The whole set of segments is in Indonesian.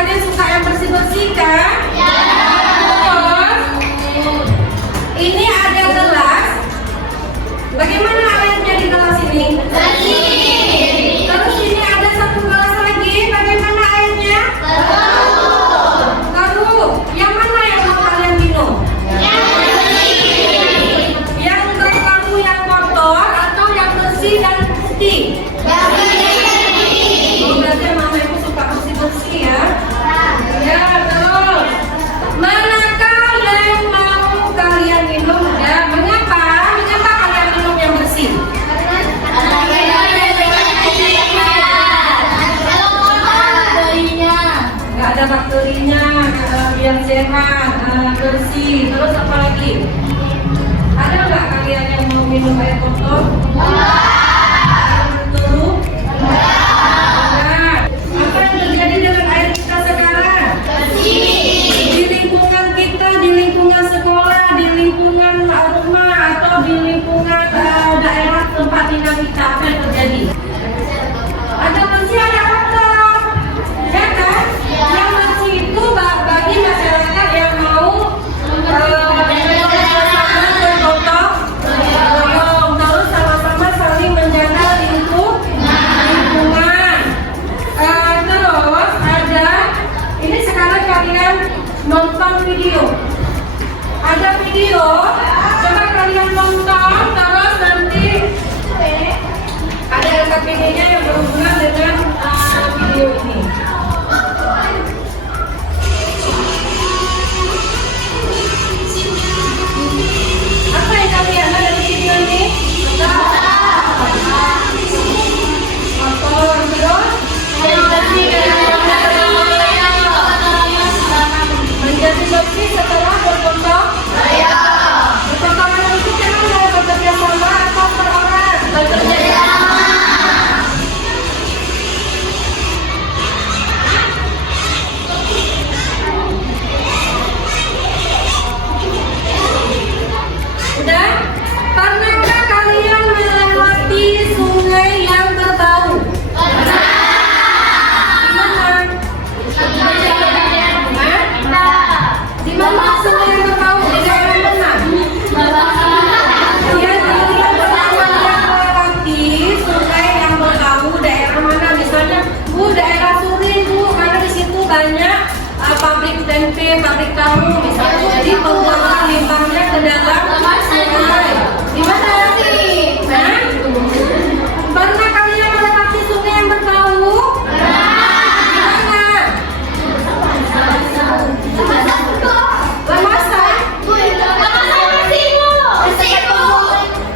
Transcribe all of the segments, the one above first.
kalian suka yang bersih-bersih kan? Ya. Ini ada gelas. Bagaimana airnya di gelas ini? Bersih. Terus ini ada satu gelas lagi. Bagaimana airnya? Gaduh. Yang mana yang mau kalian minum? Yang bersih. Yang bergaduh, yang kotor, atau yang bersih dan putih? Yang bersih. Oh, berarti mama ibu suka bersih-bersih ya? Ya, terus. Manakah yang mau kalian minum? Ya, mengapa? Mengapa kalian minum yang bersih? Nggak ada bakterinya, yang sehat, bersih. Terus apa lagi? Ada nggak kalian yang mau minum air kotor? Betul? Nah, apa yang terjadi dengan air kita sekarang? Di lingkungan kita, di lingkungan sekolah, di lingkungan rumah, atau di lingkungan daerah tempat tinggal kita, apa yang terjadi? Ada bersih, ada kotor, ya kan? Yang bersih itu bagi masyarakat yang mau bersama-sama bergotong royong, terus sama-sama saling menjaga lingkungan. Terus ada, ini sekarang kalian nonton video. Ada video, coba kalian nonton, terus nanti ada LKPD-nya yang berhubungan dengan video ini. Apa yang kalian ada di video ini? Motor, terus menjadi bersih setelah bergotong royong. Bergotong royong itu memang bekerja sama atau per orang? Bekerja sama. Udah? Pernahkah kalian melewati sungai yang berbau? Pernah. Di mana sungai yang berbau? Di daerah mana? Ya, kalian pernah melewati sungai yang berbau daerah mana? Misalnya, Bu, daerah Surin, Bu, karena di situ banyak pabrik tempe, pabrik tahu, misalnya, jadi pembuangan limbahnya ke dalam sungai. Di mana? Nah, pernah kalian melewati sungai yang berbau?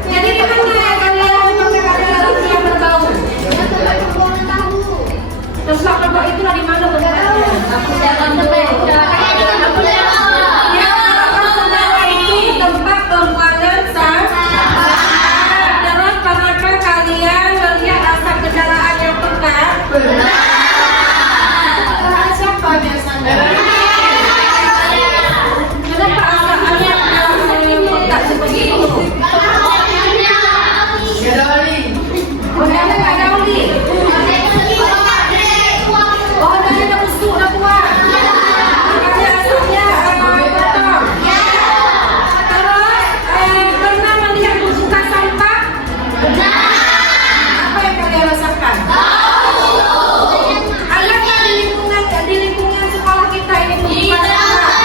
Jadi di mana yang kalian pernah ada yang berbau? Terus berbau itu di mana tempatnya? Itu tempat pembuangan sampah. Terus pernahkah kalian melihat asap kendaraan yang pekat? Siapa biasanya? Kenapa asapnya pekat seperti itu? Udah ada oli. Oh, ada busuk, ada kuat. Makanya asapnya kotor. Terus pernah melihat tumpukan sampah? Apa yang kalian rasakan? Ada nggak di lingkungan sekolah kita ini tumpukan sampah?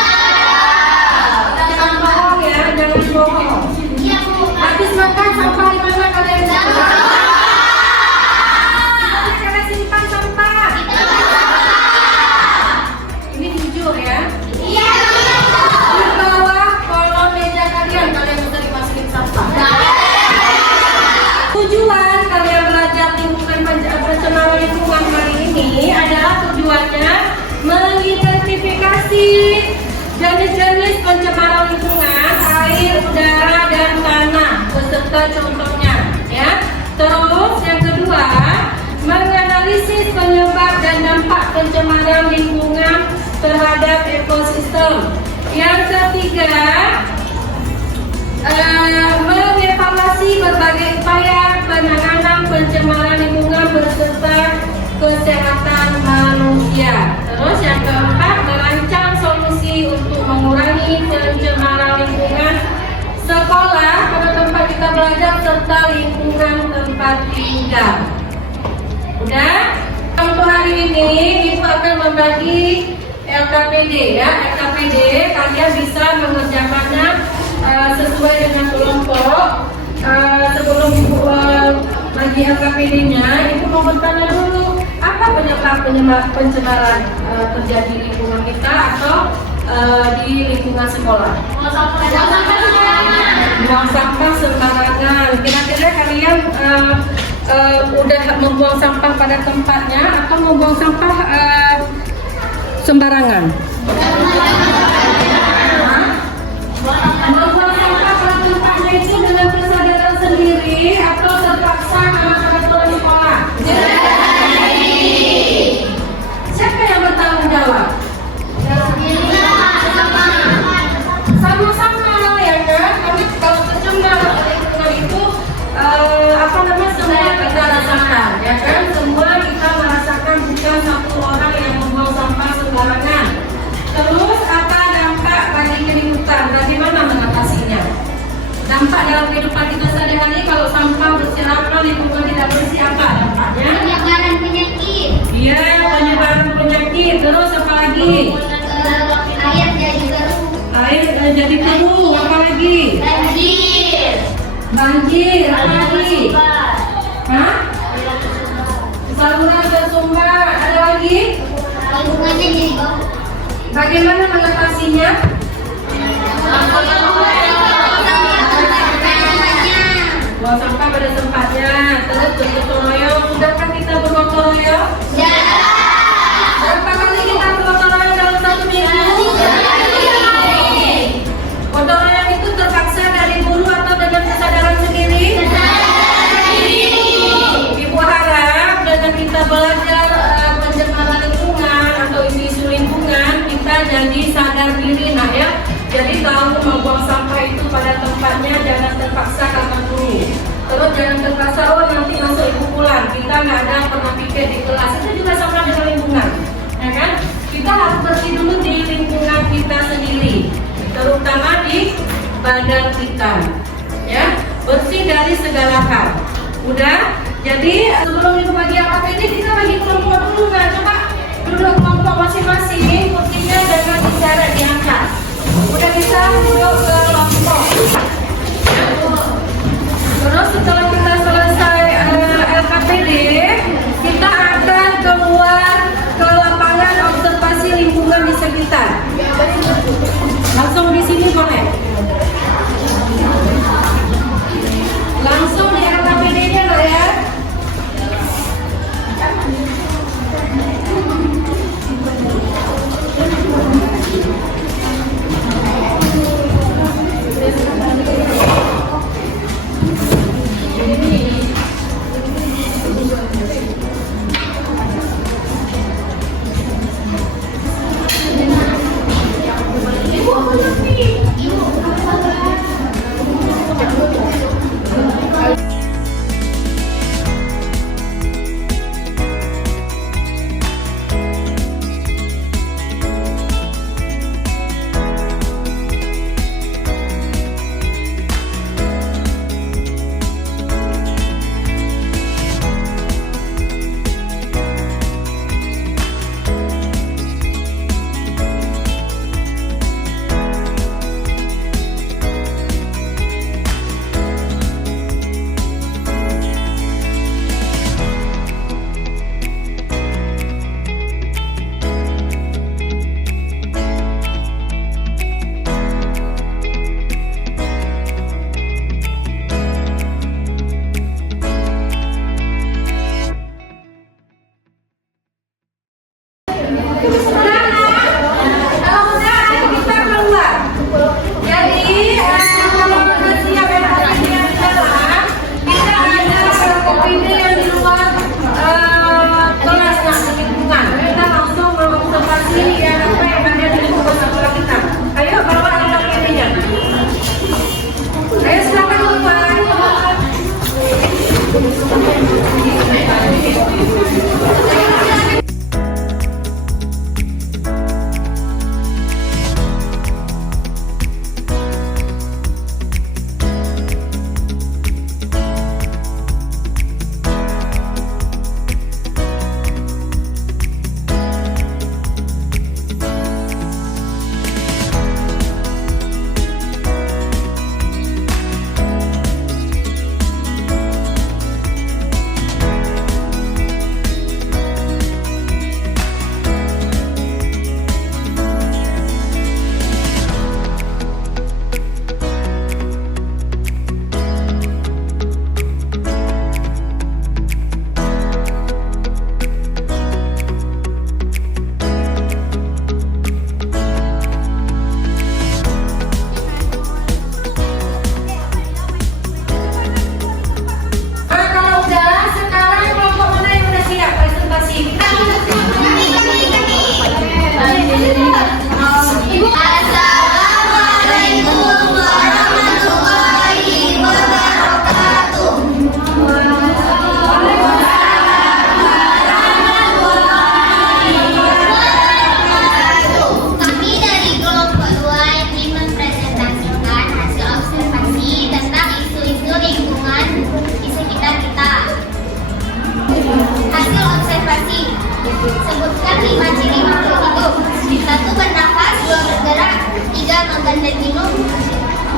Jangan bohong ya, jangan bohong. Habis makan sampah di mana kalian simpan? Kalian simpan sampah. Ini jujur ya. Di bawah kolong meja kalian bisa dimasukin sampah. Tujuan kalian belajar lingkungan pencemaran lingkungan kali ini adalah tujuannya mengidentifikasi jenis-jenis pencemaran lingkungan, air, udara, dan tanah beserta contohnya, ya. Terus yang kedua, menganalisis penyebab dan dampak pencemaran lingkungan terhadap ekosistem. Yang ketiga, mengevaluasi berbagai upaya penanganan pencemaran lingkungan beserta kesehatan manusia. Terus yang keempat, merancang solusi untuk mengurangi pencemaran lingkungan sekolah pada tempat kita belajar serta lingkungan tempat tinggal. Udah? Untuk hari ini Ibu akan membagi LKPD ya. LKPD kalian bisa mengerjakannya sesuai dengan kelompok. Sebelum Ibu bagi LKPD-nya, Ibu mau bertanya dulu apa penyebab pencemaran terjadi di lingkungan kita atau di lingkungan sekolah? Buang sampah sembarangan. Kira-kira kalian udah membuang sampah pada tempatnya atau membuang sampah sembarangan? Membuang sampah pada tempatnya itu dengan kesadaran sendiri atau terpaksa karena peraturan sekolah? Siapa yang bertanggung jawab? Sama-sama ya kan? Karena kalau tercemar lingkungan itu semua kita rasakan ya kan? Semua kita merasakan, bukan satu orang yang membuang sampah sembarangan. Terus apa dampak bagi kehidupan? Bagaimana mengatasinya? Dampak dalam kehidupan kita sehari-hari kalau sampah berserakan, lingkungan tidak bersih, apa dampaknya? Penyebaran penyakit. Iya, penyebaran penyakit. Terus apa lagi? Air jadi keruh. Air jadi keruh. Apa lagi? Banjir. Banjir. Apa lagi? Hah? Saluran tersumbat. Ada lagi? Lingkungannya jadi bau. Bagaimana mengatasinya? Buang sampah pada tempatnya. Terus bergotong royong. Sudahkah kita bergotong royong? Ya. Berapa kali kita bergotong royong dalam satu minggu? Gotong royong itu terpaksa dari guru atau dengan kesadaran sendiri? Ibu harap dengan kita belajar pencemaran lingkungan atau isu-isu lingkungan, kita jadi sadar diri, nah ya. Jadi tahu membuang sampah itu pada tempatnya, jangan terpaksa karena guru. Terus jangan terpaksa, oh nanti masuk ibu pulang, kita nggak ada pernah pikir di kelas. Itu juga sama dengan lingkungan, ya kan? Kita harus bersih dulu di lingkungan kita sendiri, terutama di badan kita, ya. Bersih dari segala hal. Udah? Jadi sebelum ibu bagi apa ini, kita bagi kelompok dulu. Nah, coba duduk kelompok masing-masing, kursinya dengan jarak diangkat. Udah bisa duduk ke kelompok. Terus setelah kita selesai LKPD, kita akan keluar ke lapangan observasi lingkungan di sekitar. Langsung di sini boleh. Langsung di LKPD-nya loh ya. makan dan minum.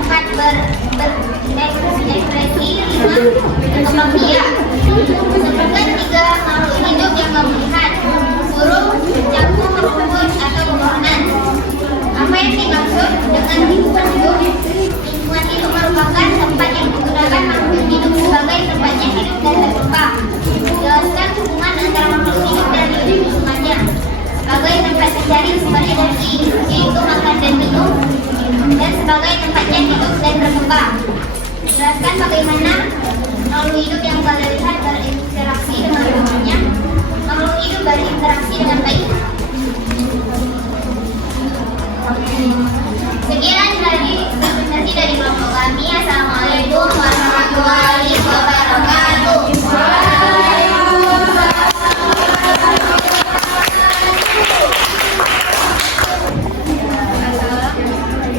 4 berekspresi. 5 berkembang biak. Sebutkan 3 makhluk hidup yang kamu lihat. Burung, cangkul, rumput, atau pepohonan. Apa yang dimaksud dengan lingkungan hidup? Lingkungan hidup merupakan tempat yang digunakan makhluk hidup sebagai tempatnya hidup dan berkembang. Jelaskan hubungan antara makhluk hidup dan lingkungannya. Sebagai tempat mencari sumber energi, yaitu makan dan minum, dan sebagai tempatnya hidup dan berkembang. Jelaskan bagaimana makhluk hidup yang kalian lihat berinteraksi dengan lingkungannya. Makhluk hidup berinteraksi dengan baik. Sekian dari presentasi dari kelompok kami. Assalamualaikum warahmatullahi wabarakatuh.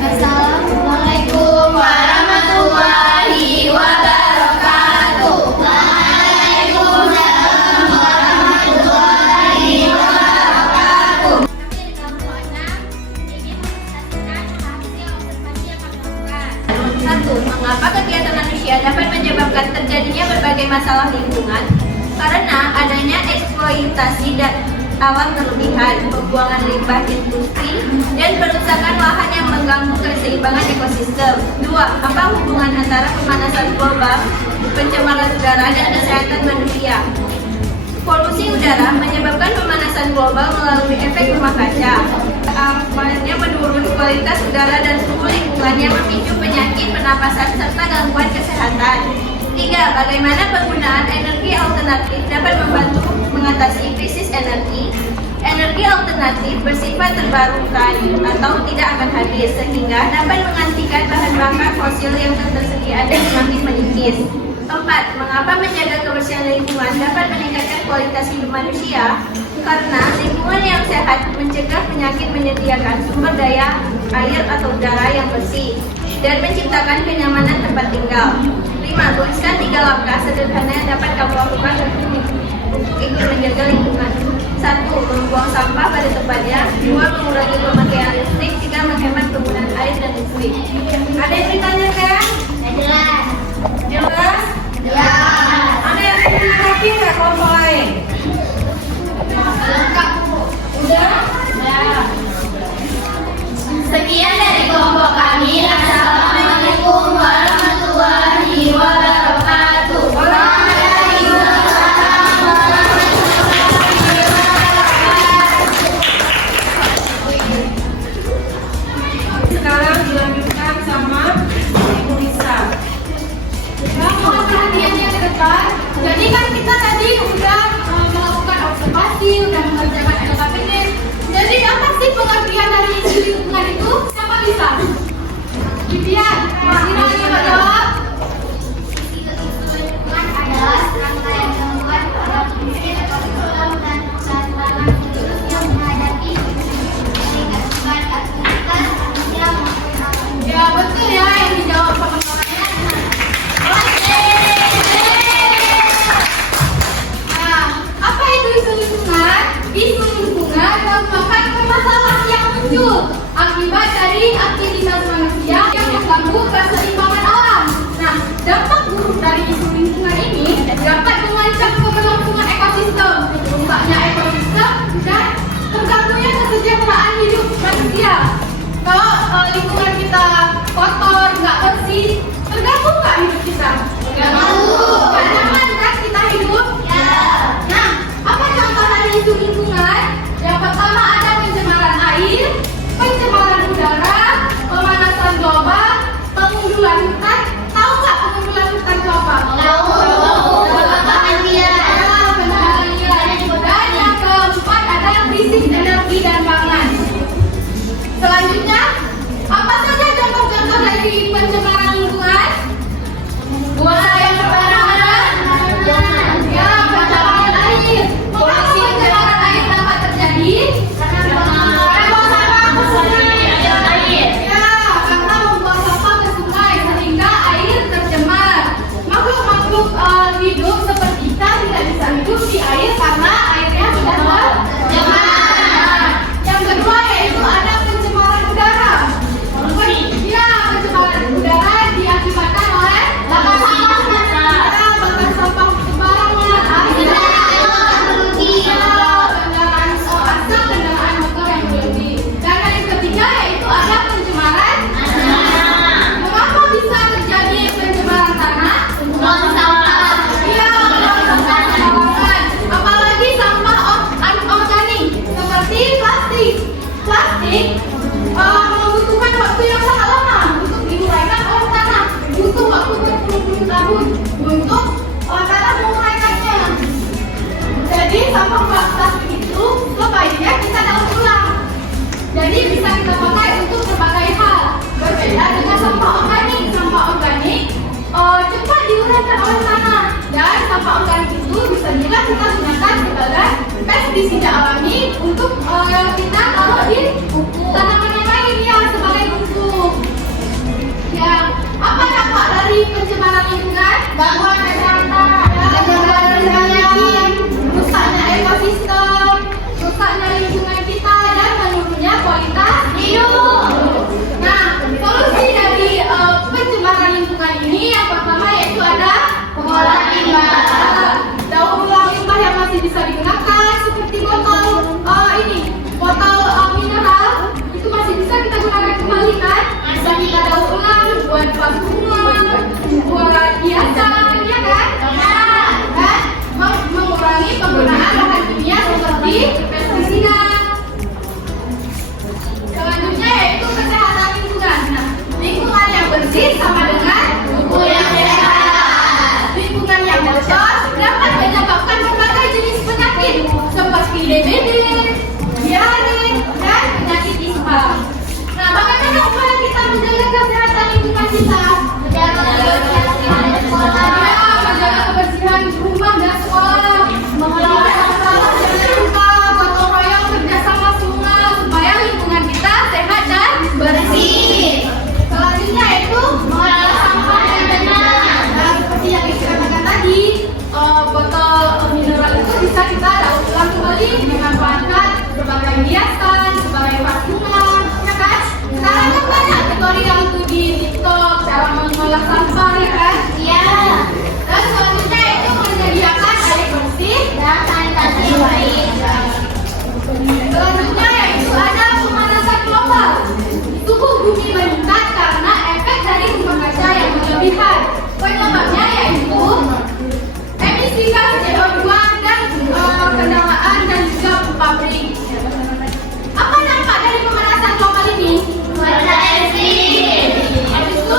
Assalamualaikum warahmatullahi wabarakatuh. Waalaikumsalam warahmatullahi wabarakatuh. Satu, mengapa kegiatan manusia dapat menyebabkan terjadinya berbagai masalah lingkungan? Karena adanya eksploitasi dan alam berlebihan, pembuangan limbah industri, dan perusakan lahan yang mengganggu keseimbangan ekosistem. Dua, apa hubungan antara pemanasan global, pencemaran udara, dan kesehatan manusia? Polusi udara menyebabkan pemanasan global melalui efek rumah kaca. Awannya menurun, kualitas udara dan suhu lingkungannya memicu penyakit pernapasan serta gangguan kesehatan. Tiga, bagaimana penggunaan energi alternatif dapat membantu mengatasi krisis energi? Energi alternatif bersifat terbarukan atau tidak akan habis, sehingga dapat menggantikan bahan bakar fosil yang tersedia dan semakin menipis. Empat, mengapa menjaga kebersihan lingkungan dapat meningkatkan kualitas hidup manusia? Karena lingkungan yang sehat mencegah penyakit, menyediakan sumber daya air atau udara yang bersih, dan menciptakan kenyamanan tempat tinggal. 5. Tuliskan 3 langkah sederhana yang dapat kamu lakukan untuk ikut menjaga lingkungan. 1. Membuang sampah pada tempatnya. 2. Mengurangi pemakaian listrik. 3. Menghemat penggunaan air dan listrik. Ada yang ditanyakan? Jelas. Jelas? Ya. Ada yang ingin lagi nggak kelompok lain? Udah? Ya. Sekian dari kelompok kami. Assalamualaikum warahmatullahi wabarakatuh. Sekarang dilanjutkan sama Ibu Lisa. Mohon perhatiannya ke depan. Jadi kan kita tadi udah melakukan observasi, udah mengerjakan LKPD. Jadi apa sih pengertian dari isu lingkungan itu? Siapa bisa? Vivian, kira-kira Pak jawab? Lingkungan adalah serangkaian gangguan ekosistem dan tantangan hidup yang menghadapi lingkungan aktivitas manusia maupun alam. Ya betul ya yang dijawab sama orangnya. Oke. Nah, apa itu isu lingkungan? Isu lingkungan merupakan permasalahan yang muncul akibat dari aktivitas manusia yang mengganggu keseimbangan alam. organik itu bisa juga kita gunakan sebagai pestisida alami untuk kita taruh di tanaman yang lain ya sebagai pupuk. Ya, apa dampak dari pencemaran lingkungan? Gangguan kesehatan, rusaknya ekosistem, rusaknya lingkungan kita dan menurunnya kualitas hidup. Nah, solusi dari pencemaran lingkungan ini yang pertama yaitu ada pengolahan limbah. Daur ulang limbah yang masih bisa digunakan seperti botol botol mineral itu masih bisa kita gunakan kembali kan? Bisa kita daur ulang buat bunga, buat hiasan, ya kan? Dan mengurangi penggunaan bahan kimia seperti pestisida. Selanjutnya yaitu kesehatan lingkungan. Nah, lingkungan yang bersih sama dengan tubuh yang sehat. Lingkungan yang kotor dapat menyebabkan berbagai jenis penyakit seperti DBD, diare, dan penyakit ispa. Nah, bagaimana upaya kita menjaga kesehatan lingkungan kita? Menjaga kebersihan rumah dan sekolah, mengelola sampah gotong royong kerjasama semua supaya lingkungan kita sehat dan bersih. Selanjutnya yaitu mengelola sampah yang benar. Nah, seperti yang dikatakan tadi, botol mineral itu bisa kita daur ulang kembali dimanfaatkan sebagai hiasan, sebagai vas bunga, ya kan? Sekarang kan banyak tutorial tuh di TikTok cara mengolah sampah, ya kan? Iya. Dan selanjutnya itu menyediakan air bersih dan sanitasi yang baik. Selanjutnya yaitu ada pemanasan global. Suhu bumi meningkat karena efek dari rumah kaca yang berlebihan. Penyebabnya yaitu emisi gas CO2 dan kendaraan dan juga pabrik. Apa dampak dari pemanasan global ini? Cuaca ekstrim. Habis itu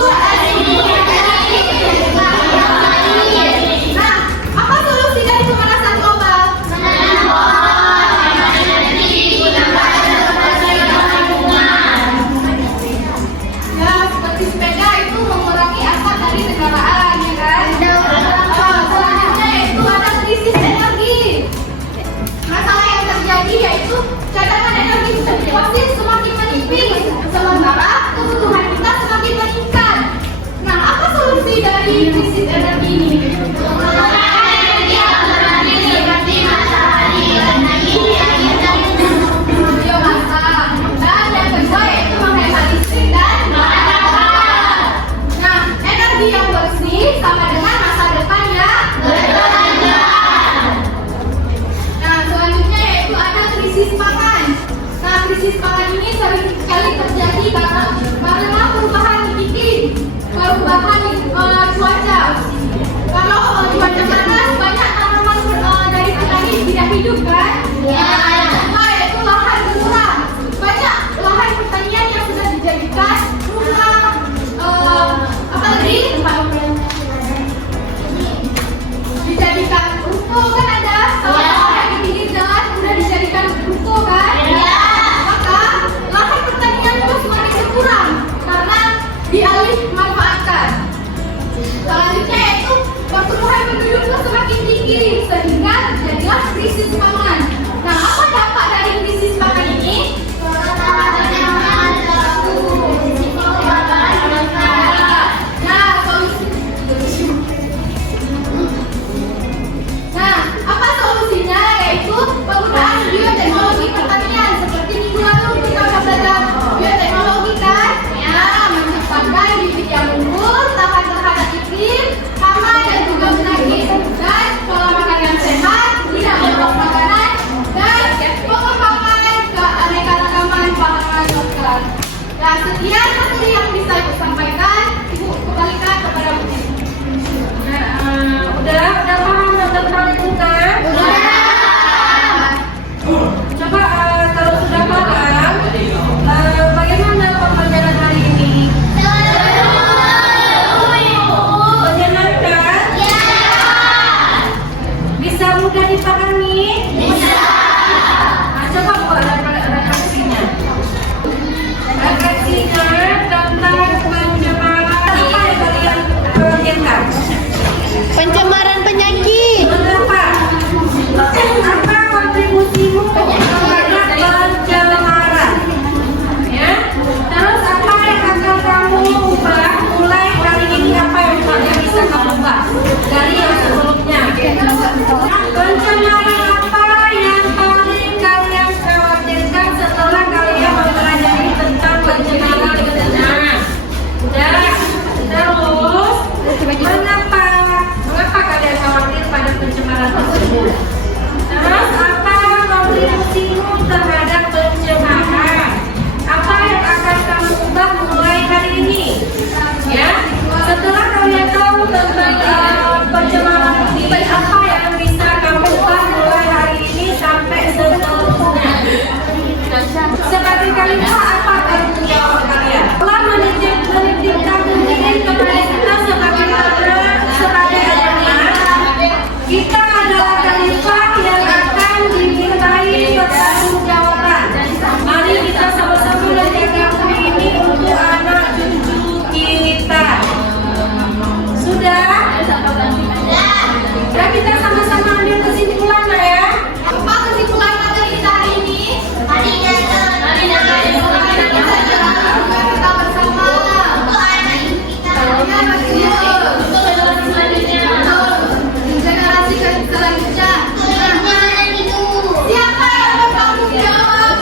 nah, apa solusi dari pemanasan global? Ya, seperti sepeda itu mengurangi asap dari kendaraan, ya kan? Selanjutnya yaitu ada krisis energi. Masalah yang terjadi yaitu cadangan energi fosil semakin menipis, sementara kebutuhan kita semakin meningkat. Nah, apa solusi dari krisis energi ini? Biomasa. Dan yang kedua yaitu menghemat listrik dan bahan bakar. Nah, energi yang bersih sama dengan masa depan yang berkelanjutan. Nah, selanjutnya yaitu ada krisis pangan. Nah, krisis pangan ini sering sekali terjadi karena perubahan iklim, perubahan cuaca. Kalau cuaca panas, banyak tanaman dari petani tidak hidup kan? Ya. Nah, yaitu lahan berkurang. Banyak lahan pertanian yang sudah dijadikan rumah, apalagi dijadikan ruko kan ada sawah yang di pinggir jalan sudah dijadikan ruko kan? Maka lahan pertanian itu semakin berkurang karena dialih manfaatkan. Selanjutnya yaitu pertumbuhan penduduk itu semakin tinggi sehingga terjadilah krisis pangan. Nah, apa dampak dari krisis pangan ini? Nah, apa solusinya? Yaitu penggunaan bioteknologi pertanian. Seperti minggu lalu kita sudah belajar bioteknologi kan? Nah, menciptakan bibit yang unggul, tahan terhadap iklim, hama dan juga penyakit. Dan pola makan yang sehat, tidak membuang makanan, dan pengembangan keanekaragaman pangan lokal. Dan sekian materi yang bisa Ibu sampaikan. Ibu kembalikan kepada Bu Titi. Udah paham tentang lingkungan? Coba kalau sudah paham, bagaimana pembelajaran hari ini? Menyenangkan? Bisa mudah dipahami? Bisa. Nah, coba buat refleksinya. Refleksinya tentang pencemaran apa yang kalian perhatikan? Pencemaran penyakit. kontribusimu terhadap pencemaran. Ya. Terus apa yang akan kamu ubah mulai hari ini, apa yang bisa kamu ubah dari yang sebelumnya? Pencemaran apa yang paling kalian khawatirkan setelah kalian mempelajari tentang pencemaran lingkungan? Udah. Terus mengapa kalian khawatir pada pencemaran tersebut? Terus apa kontribusimu terhadap pencemaran? Apa yang akan kamu ubah mulai hari ini? Ya, setelah kalian tahu tentang pencemaran ini, apa yang bisa kamu ubah mulai hari ini sampai seterusnya? Sebagai kalimat apa tanggung jawab kalian? Telah menitipkan diri kepada kita sebagai anak, sebagai anak. Kita adalah khalifah yang akan dimintai pertanggungjawaban. Mari kita sama-sama menjaga bumi ini untuk anak cucu kita. Sudah? Dan kita sama-sama ambil kesimpulan ya. Apa kesimpulan materi kita hari ini? Mari kita bersama. untuk anak ibu kita. Generasi selanjutnya. Anak ibu. Siapa yang bertanggung jawab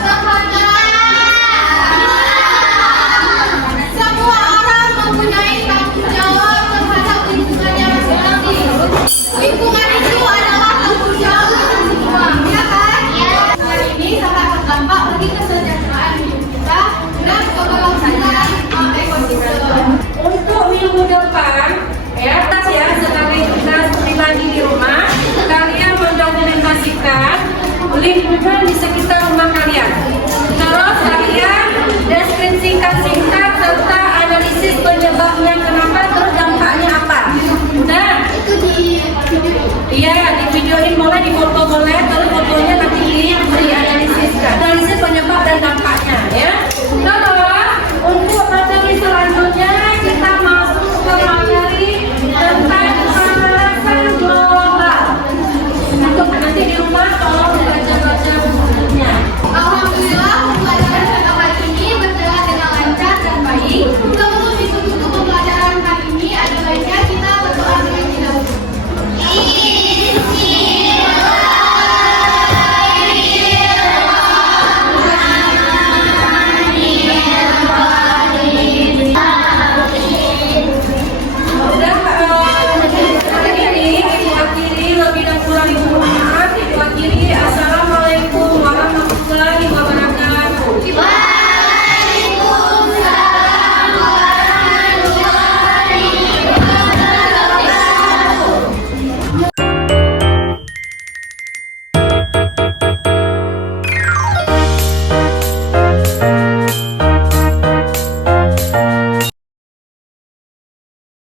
semua orang mempunyai tanggung jawab terhadap lingkungannya masing-masing. Lingkungan itu adalah tanggung jawab kita semua, ya kan? Hari ini sangat berdampak bagi kesejahteraan hidup kita dan keberlangsungan ekosistem. Untuk minggu depan, ya sebagai tugas pribadi di rumah, kalian mendokumentasikan lingkungan di sekitar